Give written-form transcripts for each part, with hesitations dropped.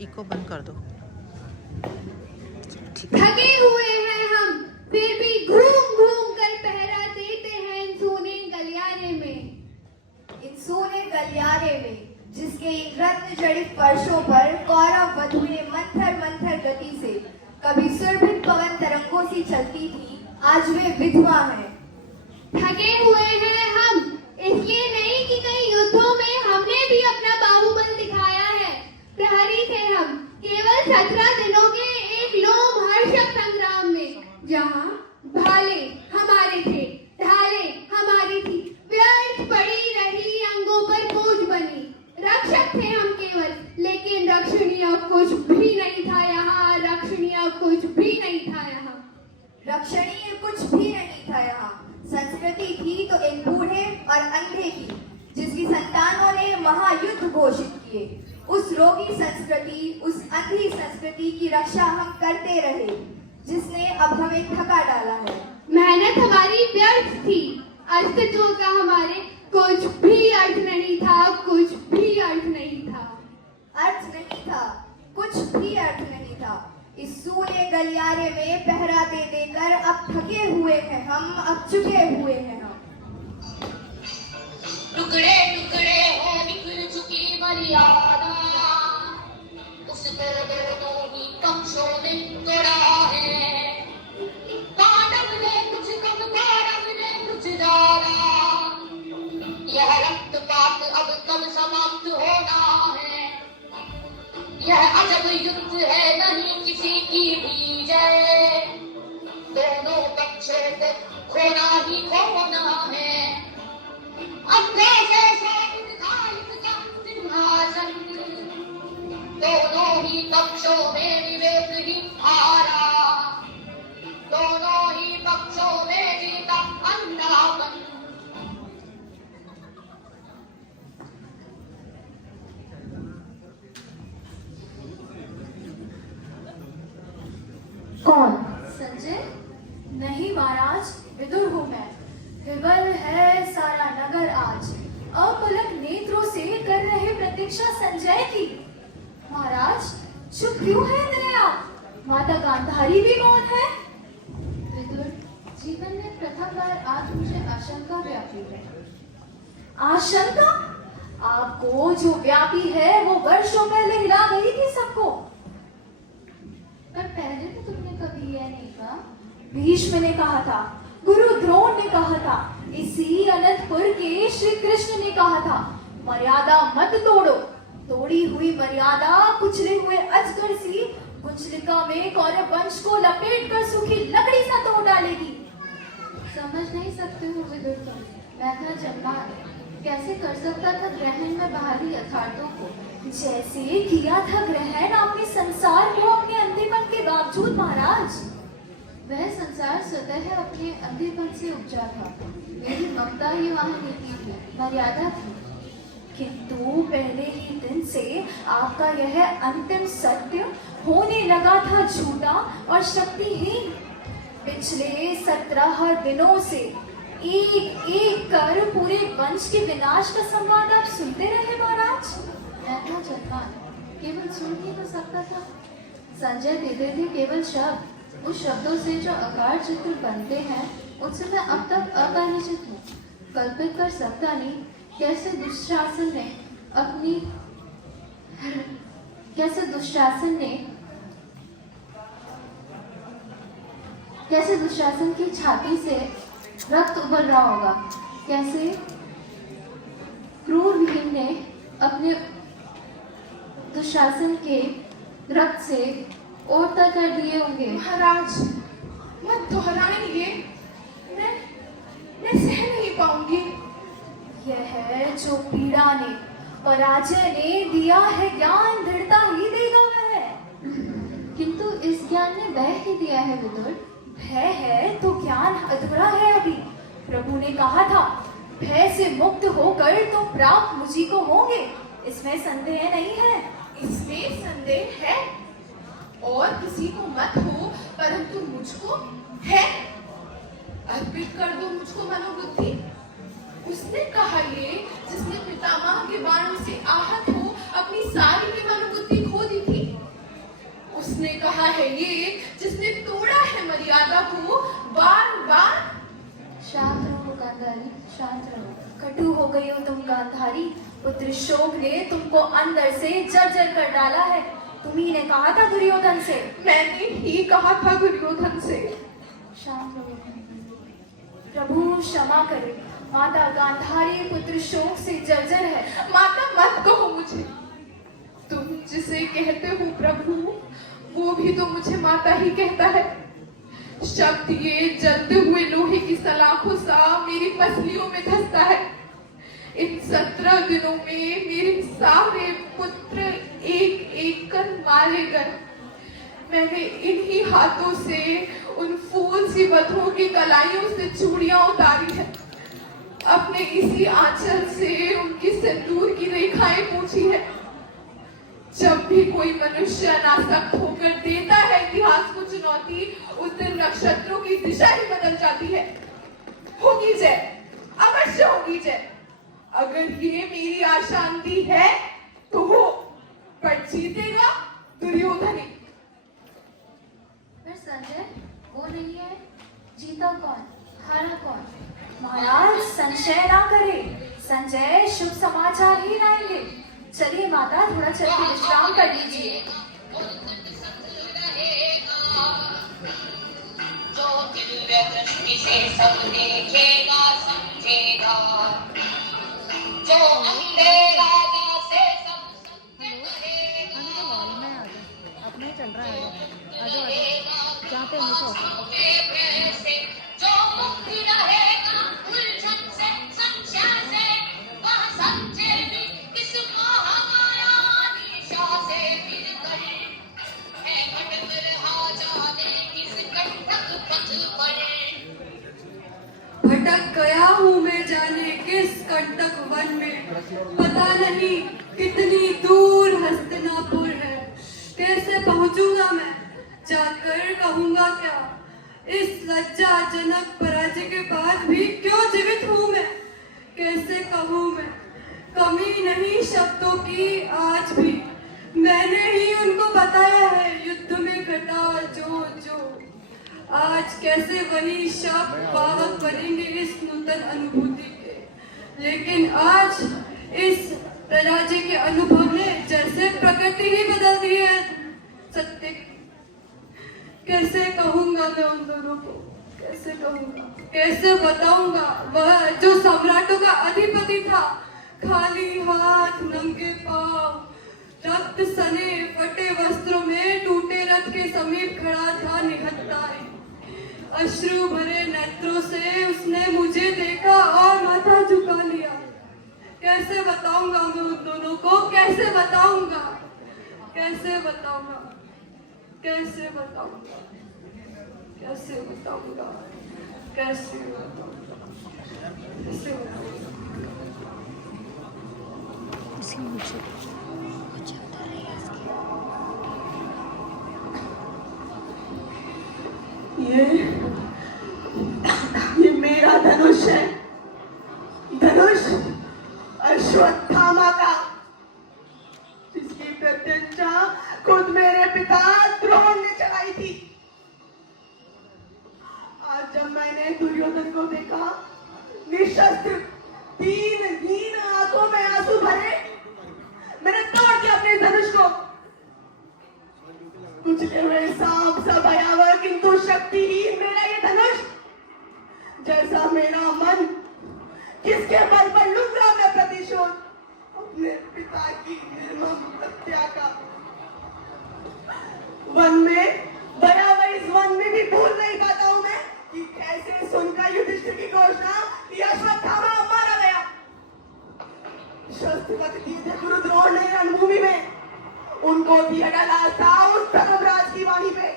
Eco बंद कर दो। थके हुए हैं हम, फिर भी घूम घूम कर पहरा देते हैं इन सोने गलियारे में। इन सोने गलियारे में जिसके रत्न जड़ित फर्शों पर कौरव वधुएं मंथर मंथर गति से कभी सुरभित पवन तरंगों सी चलती थी, आज वे विधवा हैं। थके हुए हैं हम, इसलिए नहीं कि कई युद्धों में हमने भी अपना बाहुबल दिखाया है। प्रहरी थे हम केवल 17 दिनों के एक लोमहर्षक संग्राम में, जहाँ भाले हमारे थे, ढाले हमारी थी, व्यर्थ पड़ी रही अंगों पर बोझ बनी। रक्षक थे हम केवल, लेकिन रक्षणीय कुछ भी नहीं था यहाँ, रक्षणीय कुछ भी नहीं था यहाँ। रक्षणीय कुछ भी नहीं था यहाँ। संस्कृति थी तो एक बूढ़े और अंधे की, जिसकी संतानों ने महायुद्ध घोषित किए। उस रोगी संस्कृति, उस अंधी संस्कृति की रक्षा हम करते रहे, जिसने अब हमें थका डाला है। मेहनत हमारी व्यर्थ थी, अस्तित्व का हमारे कुछ भी अर्थ नहीं था, कुछ भी अर्थ नहीं था। अर्थ नहीं था, कुछ भी अर्थ नहीं था। इस सूने गलियारे में पहरा दे देकर अब थके हुए हैं हम, अब चुके हुए हैं हम। टुकड़े टुकड़े है बिखर चुकी मर्यादा, उस दर्द दोनों ही कक्षों ने तोड़ा है। पांडव ने कुछ कम, कौरव ने कुछ ज्यादा, यह रक्तपात अब कब समाप्त होना है। यह अजब युद्ध है, नहीं किसी की भी जय, दोनों पक्षों को खोना ही खोना है। अंधेरे से विधायक का सिंहासन, दोनों ही पक्षों में विवेक ही हारा, दोनों ही पक्षों में जीता अंधापन। कौन? संजय? नहीं महाराज, विदुर हूँ मैं। विवल है सारा नगर आज, अपलक नेत्रों से कर रहे प्रतीक्षा संजय की। महाराज चुप क्यों है इतने आप? माता गांधारी भी मौन है। विदुर, जीवन में प्रथम बार आज मुझे आशंका व्यापी है। आशंका? आपको जो व्यापी है वो वर्षों पहले हिला गई थी सबको। पर पहले तो तुमने कभी यह नहीं कहा। भीष्म ने कहा था, गुरु द्रोण ने कहा था, इसी अनंतपुर के श्री कृष्ण ने कहा था, मर्यादा मत तोड़ो। तोड़ी हुई मर्यादा कुचले हुए अजगर सी कुचलिका में कौरव वंश को लपेट कर सूखी लकड़ी सा तोड़ डालेगी। समझ नहीं सकते हो विदुर तुम, मैं था जन्मान, कैसे कर सकता था ग्रहण में बाहरी यथार्थों को। जैसे किया था ग्रहण आपने संसार को अपने अंधेपन के बावजूद महाराज। वह संसार स्वतः अपने अंधेपन से उपजा था, मेरी ममता ही वहाँ नीति थी, मर्यादा थी। किंतु पहले ही दिन से आपका यह अंतिम सत्य होने लगा था झूठा और शक्तिहीन। पिछले 17 दिनों से एक एक कर पूरे वंश के विनाश का संवाद आप सुनते रहे महाराज। मैं था जन्मान, केवल सुन ही तो सकता था। संजय देते थे केवल शब्द, उस शब्दों से जो आकार चित्र बनते हैं उससे मैं अब तक अपरिचित हूँ। कल्पित कर सकता नहीं कैसे दुशासन की छाती से रक्त उबल रहा होगा, कैसे क्रूर भीम ने अपने दुशासन के रक्त से ओरता कर दिए होंगे। महाराज मत दोहराएंगे, मैं सह नहीं पाऊंगी। यह जो पीड़ा ने, पराजय ने दिया है ज्ञान, दृढ़ता ही देगा वह। किंतु इस ज्ञान ने भय ही दिया है विदुर। भय है तो ज्ञान अधूरा है अभी। प्रभु ने कहा था, भय से मुक्त होकर तो प्राप्त मुझी को होंगे, इसमें संदेह नहीं है। इसमें संदेह है और किसी को मत हो, परंतु मुझको है। अर्पित कर दो मुझको मनोबुद्धि। उसने कहा ये जिसने पितामह के बाणों से आहत हो अपनी सारी की मनोबुद्धि खो दी थी। कहा है ये जिसने तोड़ा है मर्यादा को बार बार? शांत रहो गांधारी, शांत रहो। कटु हो गई हो तुम गांधारी, पुत्र शोक ने तुमको अंदर से जर्जर कर डाला है। तुम्ही ने कहा था दुर्योधन से। मैंने ही कहा था दुर्योधन से। शांत रहो। प्रभु क्षमा करे, माता गांधारी पुत्र शोक से जर्जर है। माता मत कहो मुझे, तुम जिसे कहते हो प्रभु वो भी तो मुझे माता ही कहता है। शब्द ये जलते हुए लोहे की सलाखों सा मेरी पसलियों में धंसता है। इन 17 दिनों में मेरे सारे पुत्र एक एक कर मारे गए। मैंने इन्हीं हाथों से उन फूल सी बधों की कलाइयों से चूड़ियां उतारी है। अपने इसी आंचल से उनकी सिंदूर की रेखाएं पूछी है। जब भी कोई मनुष्य नासक्त होकर देता है इतिहास को चुनौती, उस दिन नक्षत्रों की दिशा ही बदल जाती है। होगी जय, अवश्य होगी जय। अगर ये मेरी आशा अंधी है तो हो, पर जीतेगा दुर्योधन ही। पर संजय वो नहीं है, जीता कौन, हारा कौन? महाराज संशय ना करे, संजय शुभ समाचार ही लाएंगे। चलिए माता, थोड़ा चल के विश्राम कर लीजिए। जो दिव्य दृष्टि से सब देखेगा समझेगा, जो अंधे राजा से सब सत्य कहेगा, अपने चल रहा है, आजो आजो जहाँ पे से जो मुक्ति रहेगा उलझन से संशय से, वह समझे भी किसको हमारा निशा से फिर कर है भटक रहा जाने किस कंटक पथ पर। भटक गया हूँ मैं जाने किस कंटक वन में, पता नहीं कितनी दूर हस्तिनापुर है। कैसे पहुंचूंगा मैं, जाकर कहूंगा क्या? इस लज्जाजनक पराजय के बाद भी क्यों जीवित हूँ मैं? कैसे कहूँ मैं? कमी नहीं शब्दों की आज भी, मैंने ही उनको बताया है युद्ध में घटा जो जो। आज कैसे वही शब्द वाहक बनेंगे इस नूतन अनुभूति के। लेकिन आज इस पराजय के अनुभव ने जैसे प्रकृति ही बदल दी है सत्य की। कैसे कहूंगा मैं उन दोनों को, कैसे कहूंगा, कैसे बताऊंगा? वह जो सम्राटों का अधिपति था, खाली हाथ नंगे पांव रक्त सने फटे वस्त्रों में टूटे रथ के समीप खड़ा था निहत्था ही। अश्रु भरे नेत्रों से उसने मुझे देखा और माथा झुका लिया। कैसे बताऊंगा मैं उन दोनों को, कैसे बताऊंगा, कैसे बताऊंगा, कैसे बताऊंगा, कैसे बताऊंगा, कैसे बताऊंगा, कैसे बताऊंगा? ये मेरा धनुष है, धनुष अश्वत्थामा का, जिसकी प्रत्यंचा खुद मेरे पिता द्रोण ने चलाई थी। आज जब मैंने दुर्योधन को देखा निशस्त्र, तीन आंखों में आंसू भरे, मैंने तोड़ दिया अपने धनुष को। कुचले हुए सांप सा भयावह किंतु शक्तिहीन मेरा ये धनुष। जैसा मेरा मन, किसके बल पर लूंगा मैं प्रतिशोध अपने पिता की निर्मम हत्या का। वन में, भयावह इस वन में भी भूल नहीं पाता हूं मैं कि कैसे सुनकर युधिष्ठिर की घोषणा कि अश्वत्थामा मारा गया। शस्त्र रख दिए थे गुरु द्रोण ने रणभूमि में, उनको भी डाला था उस धर्मराज की वाणी पे।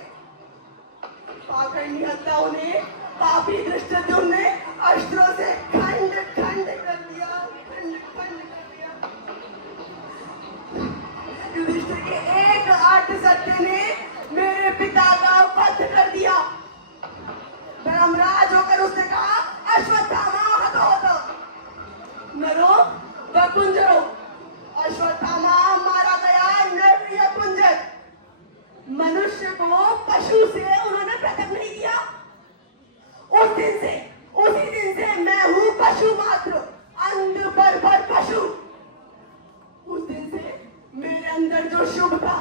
पाखंडी हत्याओं ने, पापी धृष्टद्युम्न ने अस्त्रों से खंड खंड कर दिया, खंड खंड कर दिया। युधिष्ठिर के एक आठ सत्य ने मेरे पिता का वध कर दिया। धर्मराज होकर उसने कहा अश्वत्थामा हतो हतो, नरो व कुंजरो। अश्वत्थामा मारा गया नर या कुंजर। मनुष्य को शुभ था,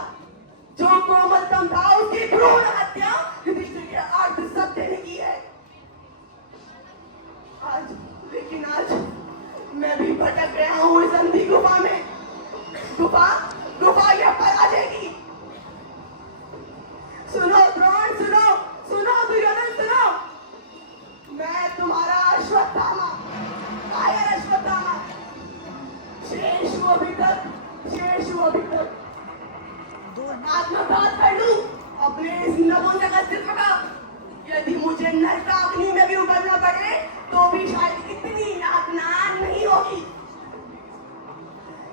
जो कोमलतम था, उसकी भ्रूण हत्या युधिष्ठिर के अर्ध सत्य ने की है। लेकिन आज मैं भी भटक गया हूँ इस अंधी गुफा में। गुफा यह पराजय की। सुनो द्रोण, सुनो दुर्योधन, सुनो। मैं तुम्हारा अश्वत्थामा, कायर अश्वत्थामा, शेष हूँ अभी तक। आत्मघात कर लूं अपने इस नपुंसक अस्तित्व का। यदि मुझे नरकाग्नि में भी उबलना पड़े तो भी शायद इतनी यातना नहीं होगी,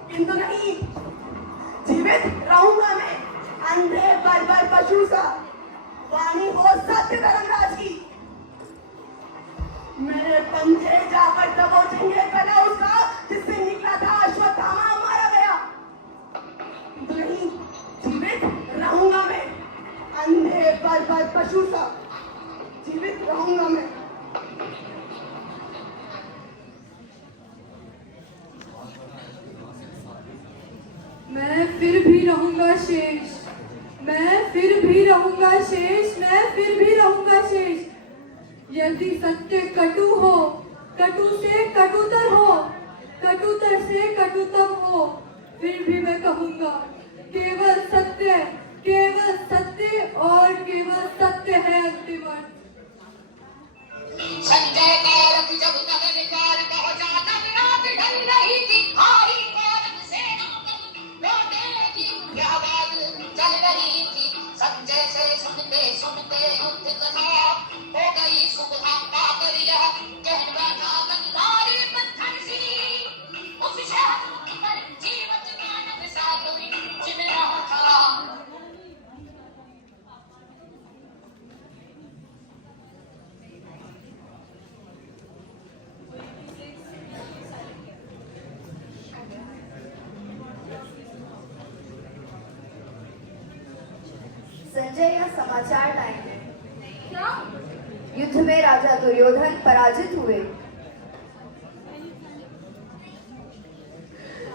किंतु नहीं, जीवित रहूंगा मैं अंधे बर्बर पशु सा। वाणी हो सत्य धर्मराज की। मेरे पंजे जाकर दबोचेंगे गला उसका जिससे निकला था अश्वत्थामा, मारा गया। नहीं, जीवित रहूंगा मैं अंधे बर्बर पशु सा, जीवित रहूंगा मैं। मैं फिर भी रहूंगा शेष, मैं फिर भी रहूंगा शेष, मैं फिर भी रहूंगा शेष। यदि सत्य कटु हो, कटु से कटुतर हो, कटुतर से कटुतम हो, फिर भी मैं कहूंगा केवल सत्य और केवल सत्य है अंतिम अर्थ। संजय का रथ जब तक निकाल पहुंचा तब रात ढल रही थी। भारी कौरव सेना लौटेगी की आवाज चल रही थी। संजय से सुनते युद्ध कथा हो गई सुबह पाकर यह कहना था कंधारी पत्थर सी। उस शहर पर जीवत मानव सा कोई चिन्ह रहा था। संजय, यह समाचार लाए हैं। क्या? युद्ध में राजा दुर्योधन पराजित हुए।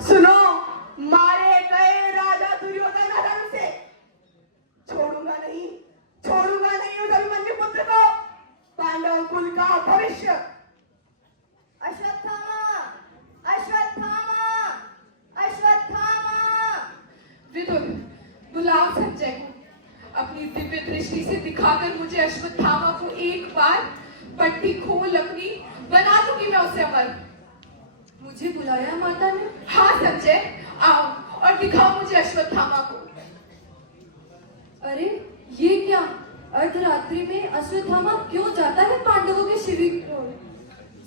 सुनो, मारे गए राजा दुर्योधन अधर्म से। छोड़ूंगा नहीं उस अभिमन्यु पुत्र को, पांडव कुल का भविष्य। विदुर, बुलाओ संजय को। अपनी दिव्य दृष्टि से दिखाकर मुझे अश्वत्थामा को एक बार पट्टी खोल अपनी बना दूंगी मैं उसे अमर। मुझे बुलाया माता ने? हाँ संजय, आओ और दिखाओ मुझे अश्वत्थामा को। अरे ये क्या, अर्धरात्रि में अश्वत्थामा क्यों जाता है पांडवों के शिविर को?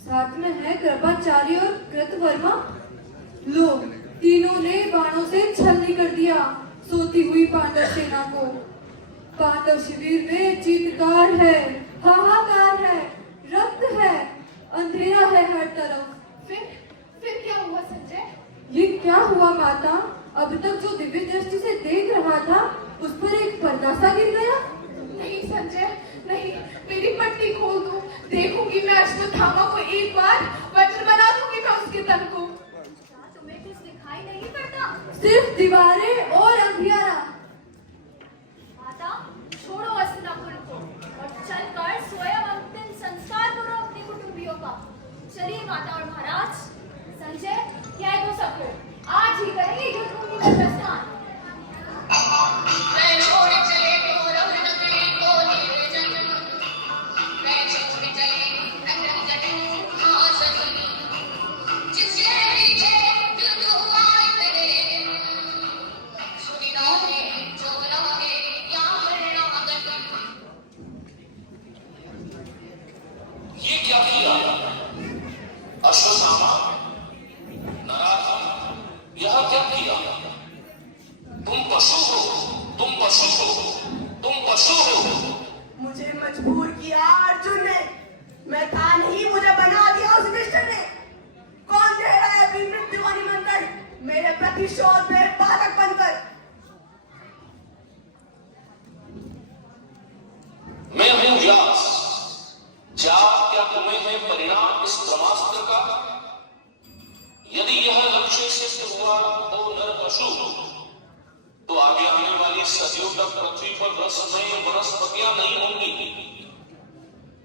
साथ में है कृपाचार्य और कृतवर्मा। लोग तीनों ने बाणों से छलनी कर दिया सोती हुई पांडव सेना को। पांडव शिविर में चीत्कार है, हाहाकार है, रक्त है, अंधेरा है हर तरफ। फिर क्या हुआ संजय? ये क्या हुआ माता? अब तक जो दिव्य दृष्टि से देख रहा था उस पर एक पर्दा सा गिर गया। नहीं संजय, नहीं, मेरी पट्टी खोल दो। देखूंगी मैं अश्वत्थामा को एक बार, वज्र बना दूंगी मैं उसके तन को। तुम्हें कुछ दिखाई नहीं पड़ता? सिर्फ दीवारें और अंधियारा। माता, छोड़ो हस्तिनापुर को और चलकर स्वयं अंतिम संस्कार करो अपने कुटुंबियों का। चलिए माता और महाराज। संजय, क्या दो सबको आज ही करेंगे युद्ध भूमि में प्रस्थान। मैं छोड़ चले गौरव नगरी को निर्जन, मैं छोड़ चले नगर जट हासन, जिससे पीछे युद्ध हुआ तेरे, सुनी राहे जो राहे यार नागन। ये क्या किया अश्वत्थामा? नराधम, यह क्या किया? तुम पशु हो। मुझे मजबूर किया अर्जुन ने, मैं था नहीं, मुझे बना दिया उस युधिष्ठिर ने। कौन दे रहा है अपनी मृत्यु का निमंत्रण मेरे प्रतिशोध में बाधक बनकर? मैं हूं व्यास। क्या तुम्हें है परिणाम इस ब्रह्मास्त्र का? यदि यह लक्ष्य सिद्ध हुआ तो नर पशु, तो आगे तक पृथ्वी पर रसमय वनस्पतियां नहीं होंगी।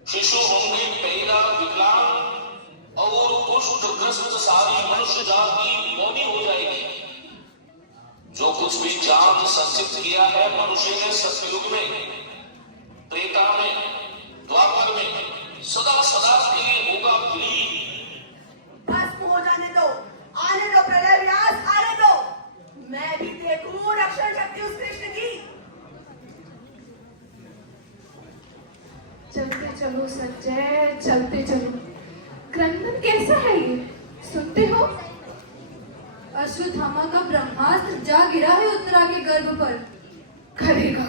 शिशु होंगे पैदा विकलांग और कुष्ठग्रस्त सारी मनुष्य जाति मौनी हो जाएगी। जो कुछ भी जान संचित किया है मनुष्य ने सतयुग में, त्रेता में, द्वापर में, सदा सदा के लिए होगा विलीन। भस्म हो जाने दो, आने दो प्रलय व्यास, आने दो, मैं भी देखूं रक्षण शक्ति उस कृष्ण की। चलते चलो संजय, चलते चलो। क्रंदन कैसा है ये, सुनते हो? अश्वत्थामा का ब्रह्मास्त्र जा गिरा है उत्तरा के गर्भ पर। करेगा,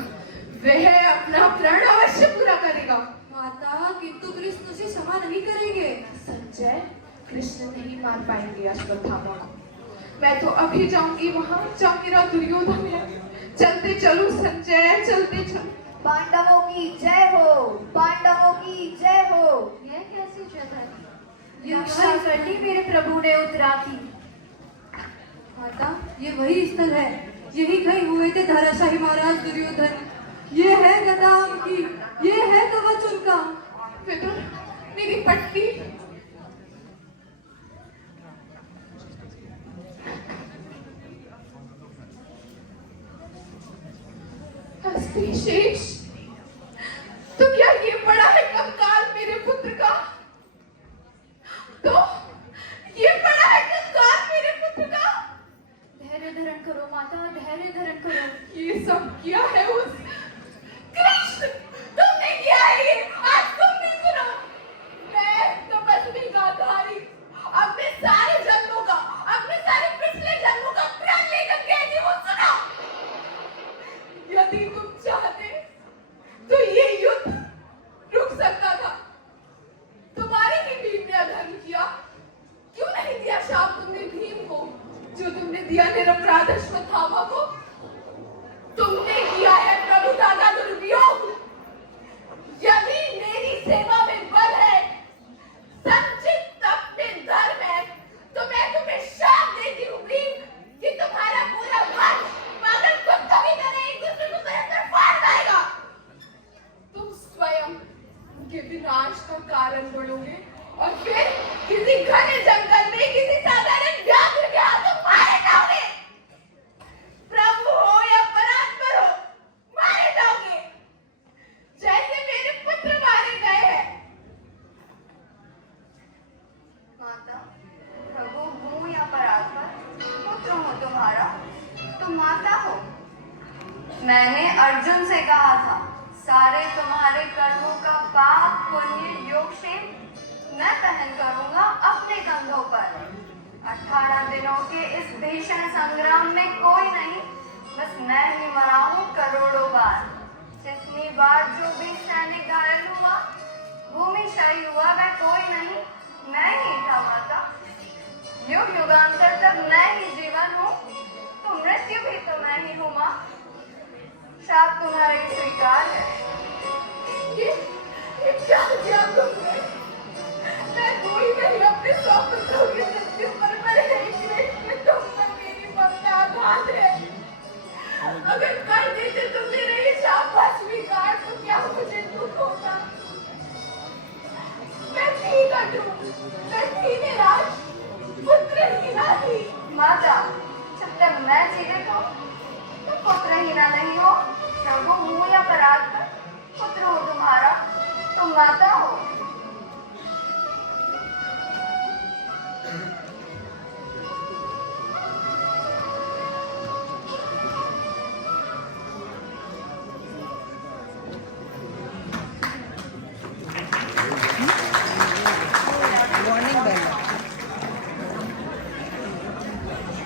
वह अपना प्रण अवश्य पूरा करेगा। माता, किंतु कृष्ण उसे क्षमा नहीं करेंगे। संजय, कृष्ण नहीं मान पाएंगे अश्वत्थामा को। मैं तो अभी जाऊंगी वहां जहाँ मेरा दुर्योधन है। चलते चलो संजय, चलते चलो। पांडवों की जय हो, पांडवों की जय हो। यह कैसी जगह है? रक्षा कर ली मेरे प्रभु ने उत्तरा की। माता, ये वही स्थल है, यही कहीं हुए थे धराशाही महाराज दुर्योधन। ये है गदा उनकी, ये है कवच उनका। विदुर, मेरी पट्टी। हस्तिशेष, तो क्या ये बड़ा है कंकाल मेरे पुत्र का? तो ये बड़ा है कंकाल मेरे पुत्र का? धैर्य धारण करो माता, धैर्य धारण करो। ये सब किया है उस कृष्ण, तुमने किया है ये, आज तुमने सुना। मैं तपस्वी गाधारी अपने सारे जन्मों का, अपने सारे पिछले जन्मों का प्रण लेकर कहती हूँ, सुनो। यदि तुम चाहते तो ये युद्ध रुक सकता था। तुम्हारे ही भीम ने अधर्म किया, क्यों नहीं दिया शाप तुमने भीम को, जो तुमने दिया निरपराध अश्वत्थामा को? तुमने किया है प्रभुता का दुरुपयोग। यदि मेरी सेवा में बल है, संचित तप में धर्म है, तो मैं तुम्हें शाप देती हूँ भीम कि तुम्हारा पूरा वंश पागल कुत्ता की तरह एक दूसरे को निरंतर फाड़ जाएगा। तुम स्वयं उनके विनाश का कारण बनोगे और फिर किसी घने जंगल में किसी साधारण व्याघ्र के हाथों मारे जाओगे। प्रभु हो या परात्पर हो, मारे जाओगे, जैसे मेरे पुत्र मारे गए हैं। माता, प्रभु हूँ या परात्पर, पुत्र हो तुम्हारा, तुम माता हो। मैंने अर्जुन से कहा था, सारे तुम्हारे कर्मों का पाप पुण्य योगक्षेम मैं वहन करूंगा अपने कंधों पर। 18 दिनों के इस भीषण संग्राम में कोई नहीं, बस मैं ही मरा हूँ करोड़ों बार। जितनी बार जो भी सैनिक घायल हुआ, भूमिशाही हुआ, वह कोई नहीं, मैं ही था माता। युग युगांतर तक मैं ही जीवन हूँ, तो मृत्यु भी तो मैं ही हूँ माँ। शाप तुम्हारा ही स्वीकार है। ये क्या किया तुमने? मैं कोई नहीं, अपने सौ पुत्रों की मृत्यु पर मरे, इसलिए तुम पर मेरी ममता आघात है। अगर कर देते तुम मेरे ये शाप स्वीकार, तो क्या मुझे दुख होता? मैं थी कटु, मैं थी निराश, पुत्रहीना थी। माता, जब तक मैं जीवित हूँ, तुम पुत्रहीना नहीं हो। प्रभु हूँ या परात्पर, पुत्र हो तुम्हारा, तुम माता हो। वार्निंग बेल है।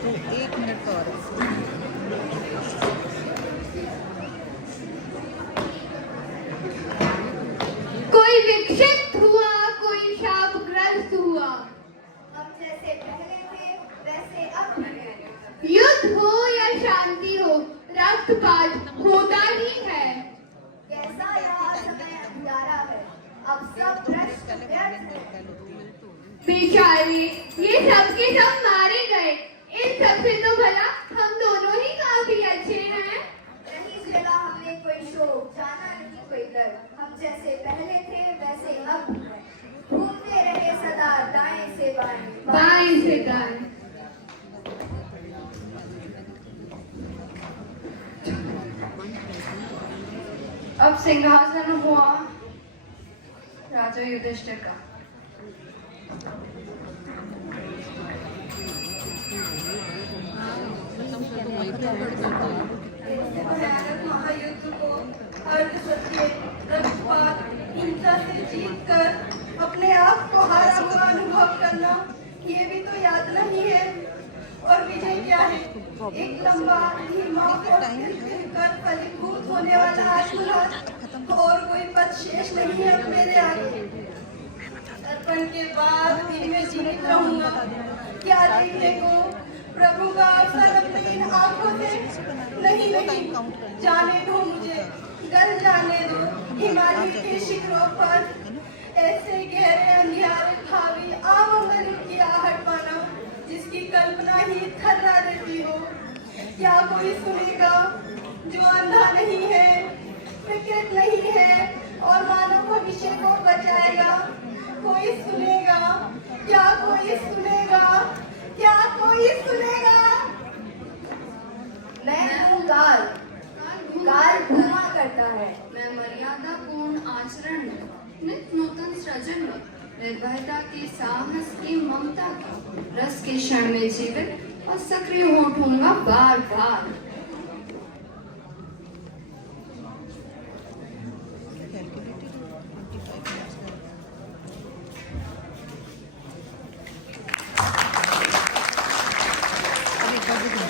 तो 1 मिनट और। कोई विक्षिप्त हुआ, कोई शापग्रस्त हुआ। हम जैसे पहले थे, वैसे अब भी। युद्ध हो या शांति हो, रक्तपात होता ही है। कैसा यहाँ समय अंधारा है, अब सब भ्रष्ट व्यर्थ है। बेचारे, ये सब के सब मारे गए। इन सब से तो भला हम दोनों ही काफी अच्छे हैं। नहीं झेला जैसे पहले थे वैसे अब भी है। घूमते रहे सदा दाएं से बाएं, बाएं से दाएं। अब सिंहासन हुआ राजा युधिष्ठिर का। भयानक महायुद्ध को अर्ध सत्य रक्तपात हिंसा से जीतकर अपने आप को हारा हुआ अनुभव करना, ये भी तो यातना ही है। और विजय क्या है? एक लंबा धीमा और कर फलीभूत होने वाला आत्मनाद। और कोई पद शेष नहीं है अब मेरे आगे। अर्पण के बाद भी मैं जीवित रहूंगा, क्या देखने को प्रभु का अवसर अपनी इन आंखों से? नहीं नहीं, जाने दो मुझे, गल जाने दो हिमालय के शिखरों पर ऐसे गहरे अंधियारे भावी आमंगल की आहट पाना, जिसकी कल्पना ही थर्रा देती हो। क्या कोई सुनेगा जो अंधा नहीं है, विकृत नहीं है और मानव भविष्य को बचाएगा? कोई सुनेगा? क्या कोई सुनेगा? क्या कोई सुनेगा? मैं हूँ काल, काल घुमा करता है। मैं मर्यादा पूर्ण आचरण में, नित नूतन सृजन में, निर्भयता के साहस की, ममता की, रस के क्षण में जीवित और सक्रिय हो उठूंगा बार बार।